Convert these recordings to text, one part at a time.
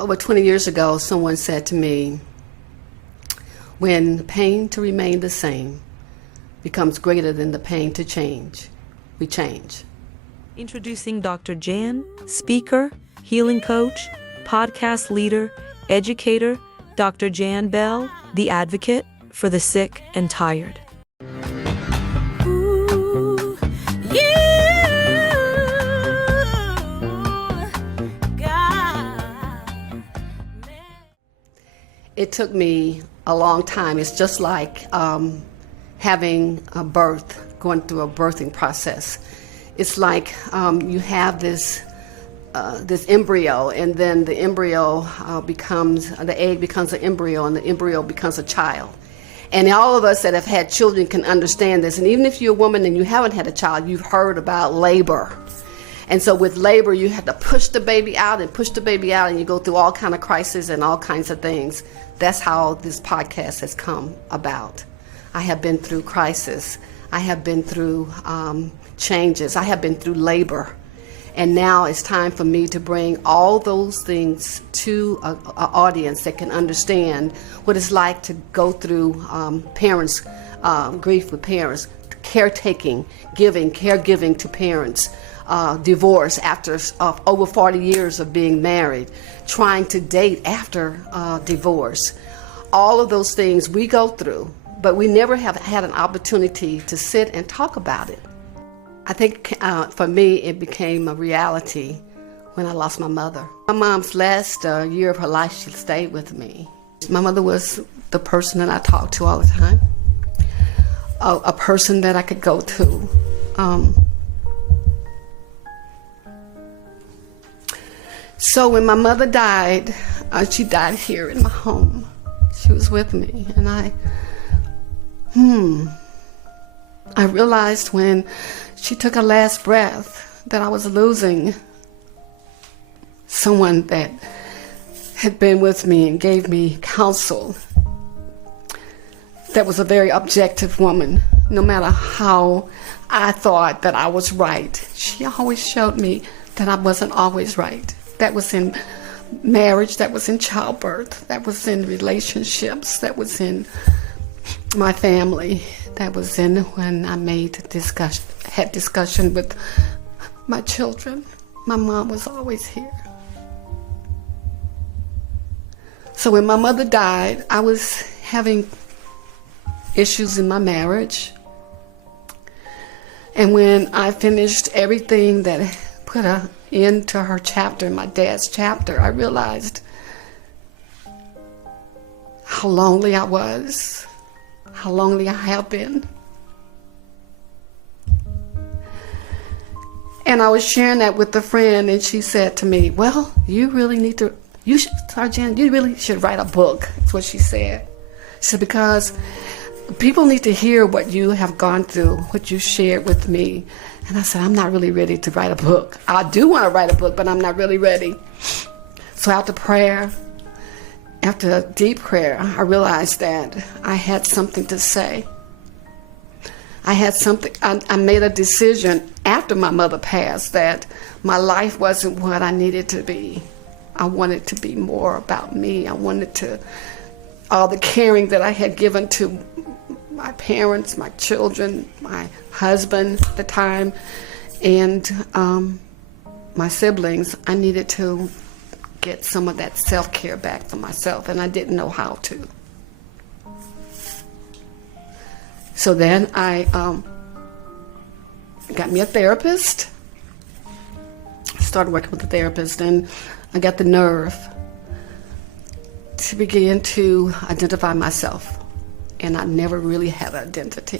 Over 20 years ago, someone said to me, when the pain to remain the same becomes greater than the pain to change, we change. Introducing Dr. Jan, speaker, healing coach, podcast leader, educator, Dr. Jan Bell, the advocate for the sick and tired. It took me a long time. It's just like having a birth, going through a birthing process. It's like you have this embryo, and then the embryo the egg becomes an embryo, and the embryo becomes a child. And all of us that have had children can understand this. And even if you're a woman and you haven't had a child, you've heard about labor. And so with labor, you have to push the baby out, and you go through all kind of crises and all kinds of things. That's how this podcast has come about. I have been through crisis. I have been through changes. I have been through labor. And now it's time for me to bring all those things to an audience that can understand what it's like to go through parents, grief with parents, caretaking, caregiving to parents, divorce after over 40 years of being married, trying to date after divorce. All of those things we go through, but we never have had an opportunity to sit and talk about it. I think for me, it became a reality when I lost my mother. My mom's last year of her life, she stayed with me. My mother was the person that I talked to all the time, a person that I could go to. So when my mother died, she died here in my home. She was with me, and I realized when she took her last breath that I was losing someone that had been with me and gave me counsel. That was a very objective woman. No matter how I thought that I was right, she always showed me that I wasn't always right. That was in marriage, that was in childbirth, that was in relationships, that was in my family, that was in when I had discussion with my children. My mom was always here. So when my mother died, I was having issues in my marriage. And when I finished everything that put an end to her chapter, my dad's chapter, I realized how lonely I was, how lonely I have been. And I was sharing that with a friend, and she said to me, well, you really should write a book. That's what she said. She said, because people need to hear what you have gone through, what you shared with me. And I said, I'm not really ready to write a book. I do want to write a book, but I'm not really ready. So after a deep prayer, I realized that I had something to say. I made a decision after my mother passed that my life wasn't what I needed to be. I wanted to be more about me. I wanted to, all the caring that I had given to my parents, my children, my husband at the time, and my siblings, I needed to get some of that self-care back for myself, and I didn't know how to. So then I got me a therapist, started working with a therapist, and I got the nerve to begin to identify myself. And I never really had an identity.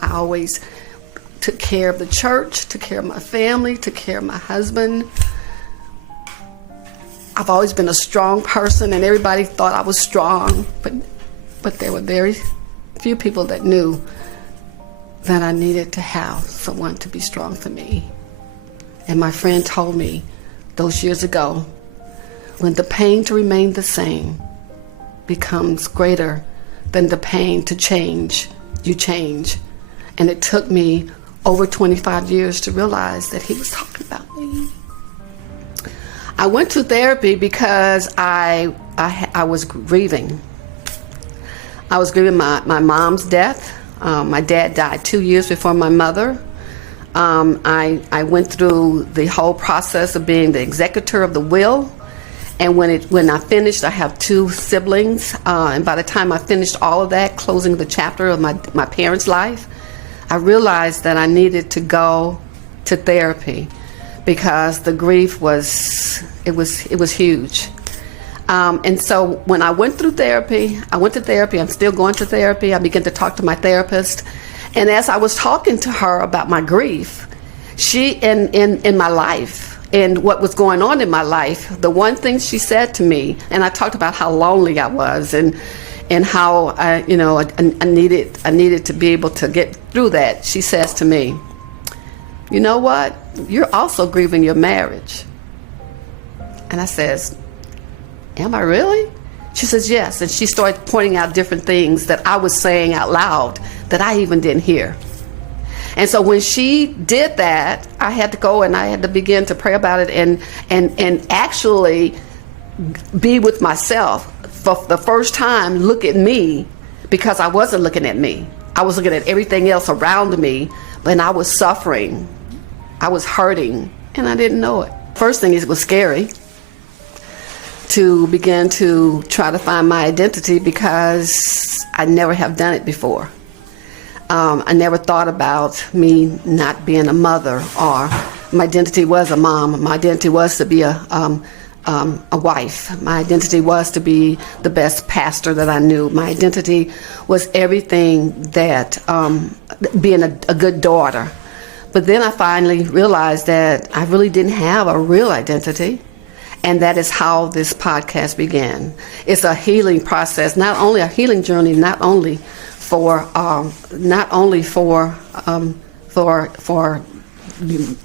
I always took care of the church, took care of my family, took care of my husband. I've always been a strong person, and everybody thought I was strong, but there were very few people that knew that I needed to have someone to be strong for me. And my friend told me those years ago, when the pain to remain the same becomes greater than the pain to change, you change. And it took me over 25 years to realize that he was talking about me. I went to therapy because I was grieving. I was grieving my mom's death. My dad died 2 years before my mother. I went through the whole process of being the executor of the will. And when I finished, I have 2 siblings. And by the time I finished all of that, closing the chapter of my parents' life, I realized that I needed to go to therapy because the grief was huge. And so when I went to therapy, I'm still going to therapy. I began to talk to my therapist. And as I was talking to her about my grief, she, in my life, and what was going on in my life, the one thing she said to me, and I talked about how lonely I was and how I needed to be able to get through that. She says to me, "You know what? You're also grieving your marriage." And I says, "Am I really?" She says, "Yes." And she started pointing out different things that I was saying out loud that I even didn't hear. And so when she did that, I had to go and I had to begin to pray about it and actually be with myself for the first time, look at me, because I wasn't looking at me. I was looking at everything else around me, and I was suffering. I was hurting, and I didn't know it. First thing is, it was scary to begin to try to find my identity because I never have done it before. I never thought about me not being a mother, or my identity was a mom. My identity was to be a wife. My identity was to be the best pastor that I knew. My identity was everything that, being a good daughter. But then I finally realized that I really didn't have a real identity. And that is how this podcast began. It's a healing process, not only a healing journey, not only for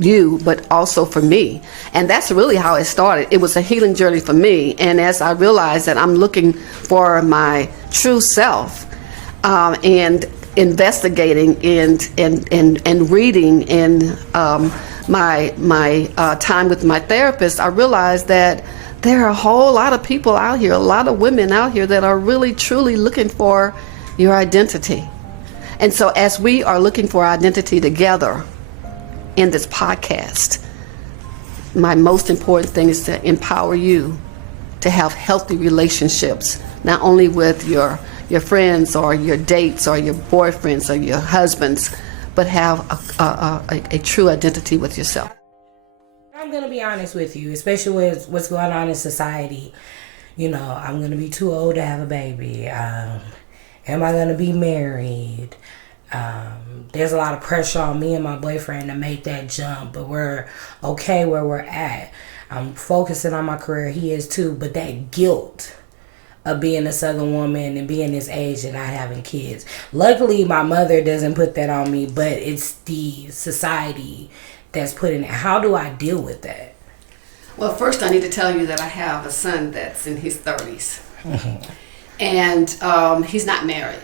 you, but also for me. And that's really how it started. It was a healing journey for me. And as I realized that I'm looking for my true self, and investigating and reading and my time with my therapist, I realized that there are a whole lot of people out here, a lot of women out here that are really truly looking for your identity. And so as we are looking for our identity together in this podcast, my most important thing is to empower you to have healthy relationships, not only with your friends or your dates or your boyfriends or your husbands, but have a true identity with yourself. I'm going to be honest with you, especially with what's going on in society. You know, I'm going to be too old to have a baby. Am I going to be married? There's a lot of pressure on me and my boyfriend to make that jump, but we're okay where we're at. I'm focusing on my career. He is too, but that guilt of being a Southern woman and being this age and not having kids. Luckily, my mother doesn't put that on me, but it's the society that's putting it. How do I deal with that? Well, first I need to tell you that I have a son that's in his 30s. And he's not married.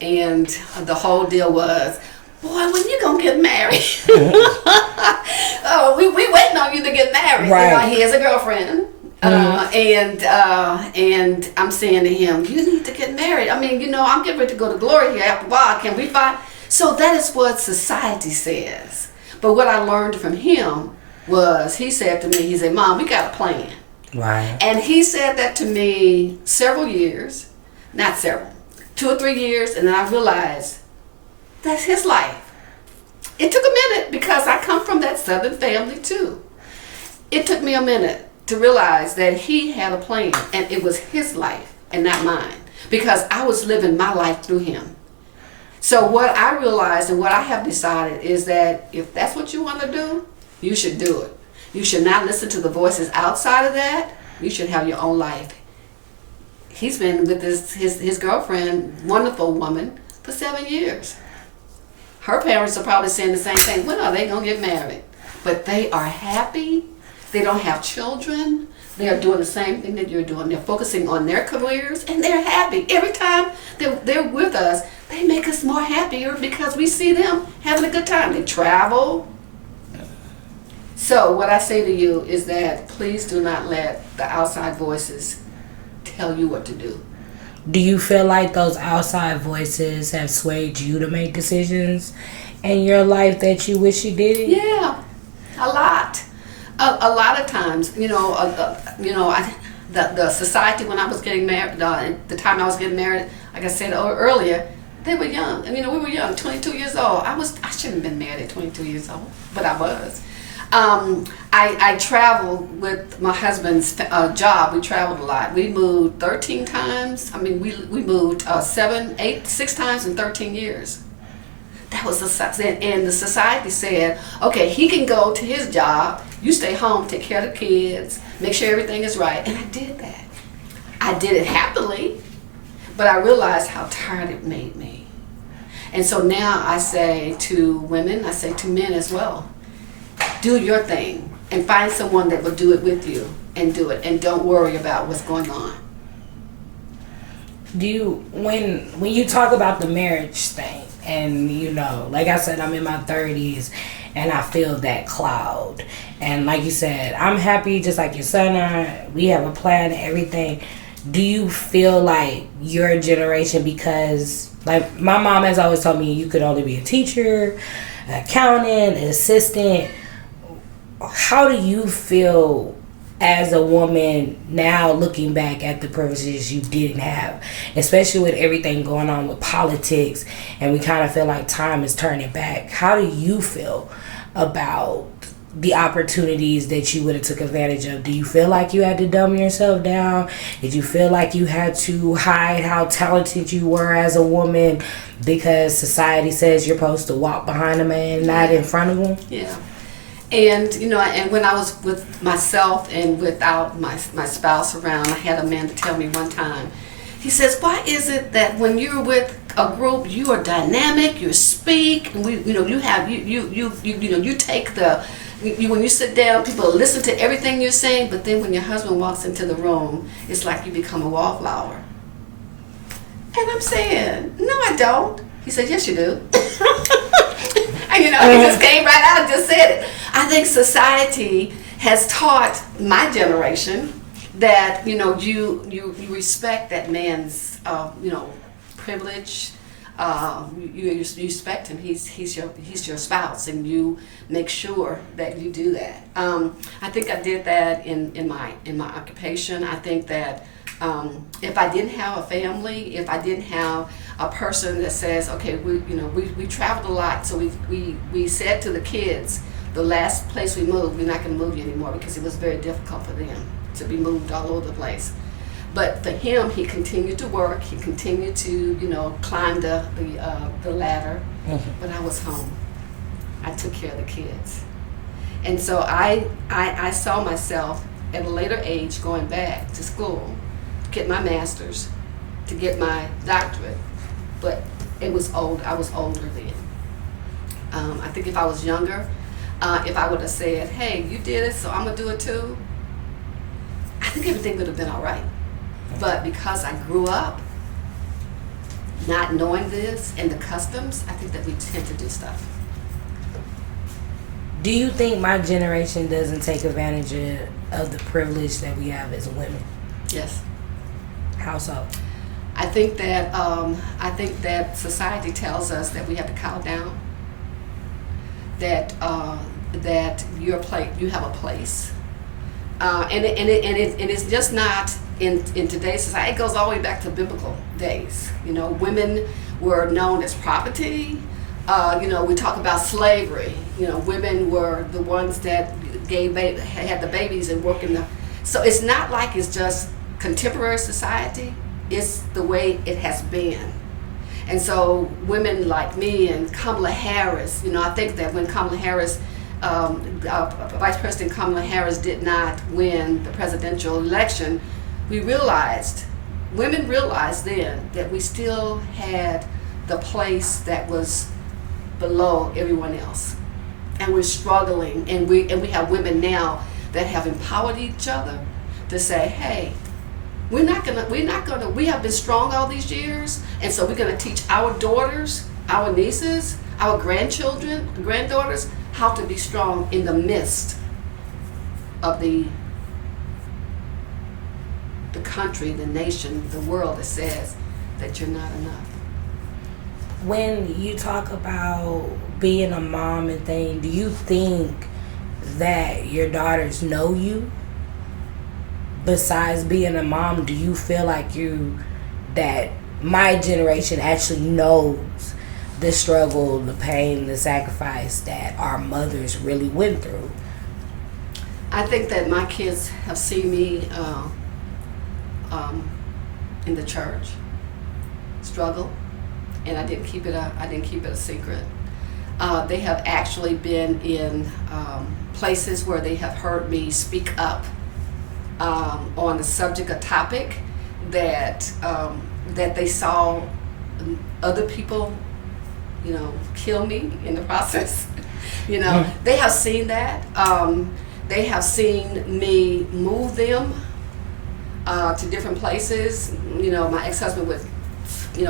And the whole deal was, boy, when you gonna get married? Oh, we waiting on you to get married. Right. You know, he has a girlfriend. And I'm saying to him, you need to get married. I mean, you know, I'm getting ready to go to glory here after a while. Can we find? So that is what society says. But what I learned from him was, he said to me, he said, Mom, we got a plan. Right. And he said that to me several years, not several, 2 or 3 years, and then I realized that's his life. It took a minute because I come from that Southern family too. It took me a minute to realize that he had a plan, and it was his life and not mine, because I was living my life through him. So what I realized and what I have decided is that if that's what you want to do, you should do it. You should not listen to the voices outside of that. You should have your own life. He's been with his girlfriend, wonderful woman, for 7 years. Her parents are probably saying the same thing. When are they going to get married? But they are happy. They don't have children. They are doing the same thing that you're doing. They're focusing on their careers, and they're happy. Every time they're with us, they make us more happier because we see them having a good time. They travel. So what I say to you is that please do not let the outside voices tell you what to do. Do you feel like those outside voices have swayed you to make decisions in your life that you wish you didn't? Yeah, a lot. A lot of times, the society when I was getting married, the time I was getting married, like I said earlier, they were young. We were young, 22 years old. I shouldn't have been married at 22 years old, but I was. I traveled with my husband's job. We traveled a lot. We moved 13 times. We moved 6 times in 13 years. That was and the society said, okay, he can go to his job. You stay home, take care of the kids, make sure everything is right. And I did that. I did it happily, but I realized how tired it made me. And so now I say to women, I say to men as well, do your thing and find someone that will do it with you and do it, and don't worry about what's going on. Do you, when you talk about the marriage thing, and like I said, I'm in my 30s and I feel that cloud, and like you said, I'm happy just like your son and I, we have a plan and everything. Do you feel like your generation, because like my mom has always told me you could only be a teacher, an accountant, an assistant, how do you feel as a woman now looking back at the privileges you didn't have, especially with everything going on with politics, and we kind of feel like time is turning back? How do you feel about the opportunities that you would have took advantage of? Do you feel like you had to dumb yourself down? Did you feel like you had to hide how talented you were as a woman because society says you're supposed to walk behind a man, not in front of him? Yeah. And and when I was with myself and without my spouse around, I had a man to tell me one time. He says, "Why is it that when you're with a group, you are dynamic, you speak, and you take the when you sit down, people listen to everything you're saying, but then when your husband walks into the room, it's like you become a wallflower." And I'm saying, "No, I don't." He said, "Yes, you do." And he just came right out and just said it. I think society has taught my generation that you respect that man's privilege. You respect him. He's your spouse, and you make sure that you do that. I think I did that in my occupation. I think that if I didn't have a family, if I didn't have a person that says, okay, we traveled a lot, so we said to the kids, the last place we moved, we're not going to move you anymore, because it was very difficult for them to be moved all over the place. But for him, he continued to work. He continued to climb the ladder. Mm-hmm. But I was home. I took care of the kids, and so I saw myself at a later age going back to school, get my master's, to get my doctorate, but it was old. I was older then. I think if I was younger, if I would have said, "Hey, you did it, so I'm gonna do it too," I think everything would have been all right. But because I grew up not knowing this and the customs, I think that we tend to do stuff. Do you think my generation doesn't take advantage of the privilege that we have as women? Yes. How so? I think that society tells us that we have to cow down. That you have a place, and it's just not in today's society. It goes all the way back to biblical days. Women were known as property. We talk about slavery. Women were the ones that had the babies and work in the. So it's not like it's just contemporary society. It's the way it has been. And so women like me and Kamala Harris, I think that when Kamala Harris, Vice President Kamala Harris did not win the presidential election, women realized then that we still had the place that was below everyone else. And we're struggling, and we have women now that have empowered each other to say, hey, we have been strong all these years, and so we're gonna teach our daughters, our nieces, our granddaughters, how to be strong in the midst of the country, the nation, the world that says that you're not enough. When you talk about being a mom and thing, do you think that your daughters know you? Besides being a mom, do you feel like that my generation actually knows the struggle, the pain, the sacrifice that our mothers really went through? I think that my kids have seen me in the church struggle, and I didn't keep it a secret. They have actually been in places where they have heard me speak up on the subject, a topic that they saw other people, kill me in the process. They have seen that. They have seen me move them to different places. My ex-husband would,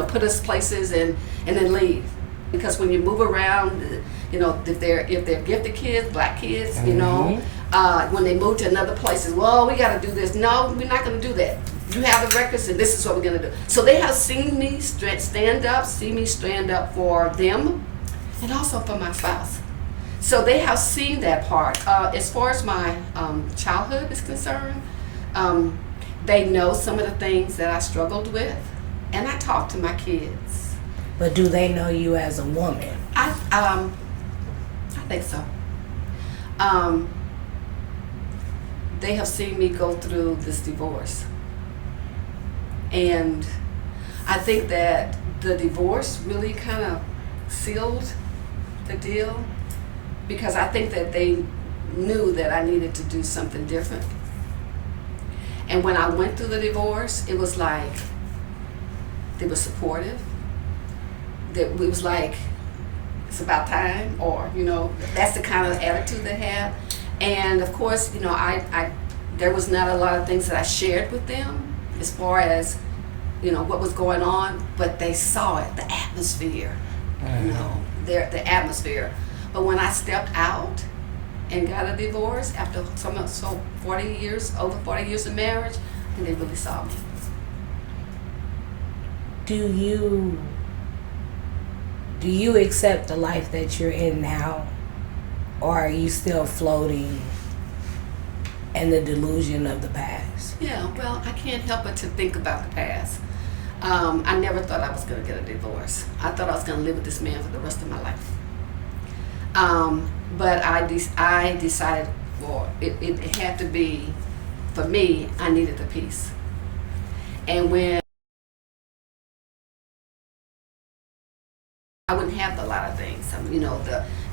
put us places and then leave. Because when you move around, if they're gifted kids, black kids, when they move to another place, well, we got to do this. No, we're not going to do that. You have the records, and this is what we're going to do. So they have seen me stand up for them, and also for my spouse. So they have seen that part. As far as my childhood is concerned, they know some of the things that I struggled with, and I talk to my kids. But do they know you as a woman? I think so. They have seen me go through this divorce. And I think that the divorce really kind of sealed the deal, because I think that they knew that I needed to do something different. And when I went through the divorce, it was like they were supportive. That it was like, it's about time, or that's the kind of attitude they have. And of course, I there was not a lot of things that I shared with them as far as what was going on, but they saw it, the atmosphere, the atmosphere. But when I stepped out and got a divorce after over 40 years of marriage, and they really saw me. Do you accept the life that you're in now, or are you still floating in the delusion of the past? Yeah, well, I can't help but to think about the past. I never thought I was going to get a divorce. I thought I was going to live with this man for the rest of my life. But I decided it had to be, for me, I needed the peace. And when I wouldn't have a lot of things.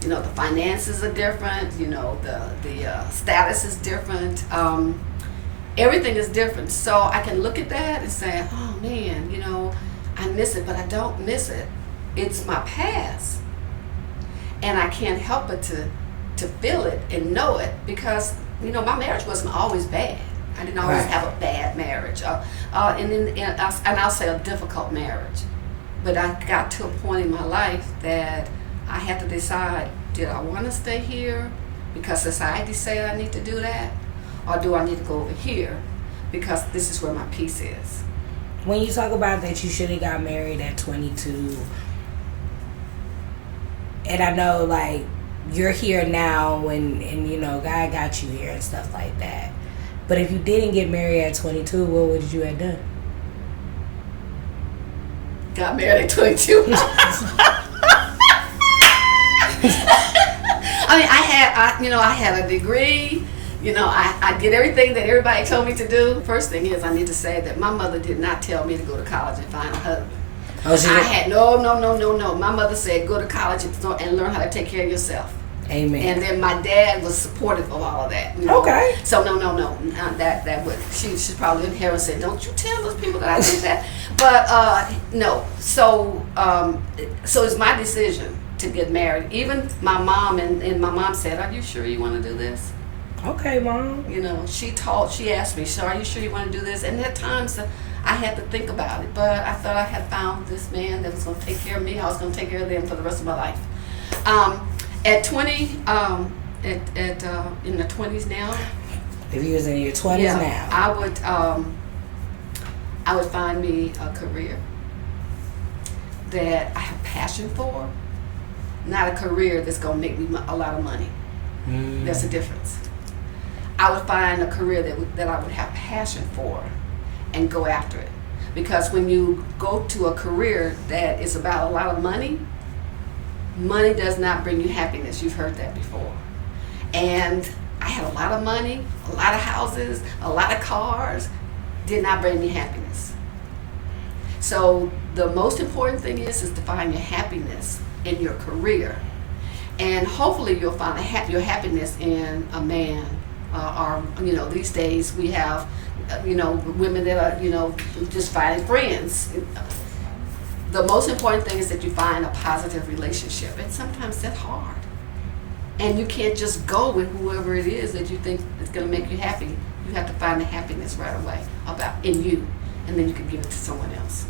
The finances are different. The status is different. Everything is different. So I can look at that and say, oh man, I miss it, but I don't miss it. It's my past, and I can't help but to feel it and know it, because my marriage wasn't always bad. I didn't always have a bad marriage, and I'll say a difficult marriage. But I got to a point in my life that I had to decide, did I want to stay here because society said I need to do that? Or do I need to go over here because this is where my peace is? When you talk about that you should have got married at 22, and I know like you're here now and God got you here and stuff like that. But if you didn't get married at 22, what would you have done? Got married at 22. I had a degree. I did everything that everybody told me to do. First thing is, I need to say that my mother did not tell me to go to college and find a husband. Oh, she I had no. My mother said, go to college and learn how to take care of yourself. Amen. And then my dad was supportive of all of that. Okay. So no. That would she probably in here and said, don't you tell those people that I did that. But no. So it's my decision to get married. Even my mom and my mom said, are you sure you want to do this? Okay, Mom. She asked me, so are you sure you want to do this? And at times I had to think about it, but I thought I had found this man that was going to take care of me. I was going to take care of them for the rest of my life. At 20, in the 20s now, If you was in your 20s now. I would find me a career that I have passion for, not a career that's going to make me a lot of money. There's a difference. I would find a career that I would have passion for and go after it. Because when you go to a career that is about a lot of money, money does not bring you happiness. You've heard that before. And I had a lot of money, a lot of houses, a lot of cars, did not bring me happiness. So the most important thing is to find your happiness in your career. And hopefully you'll find your happiness in a man. Or, these days we have, women that are, just finding friends. The most important thing is that you find a positive relationship. And sometimes that's hard. And you can't just go with whoever it is that you think is going to make you happy. You have to find the happiness right away in you. And then you can give it to someone else.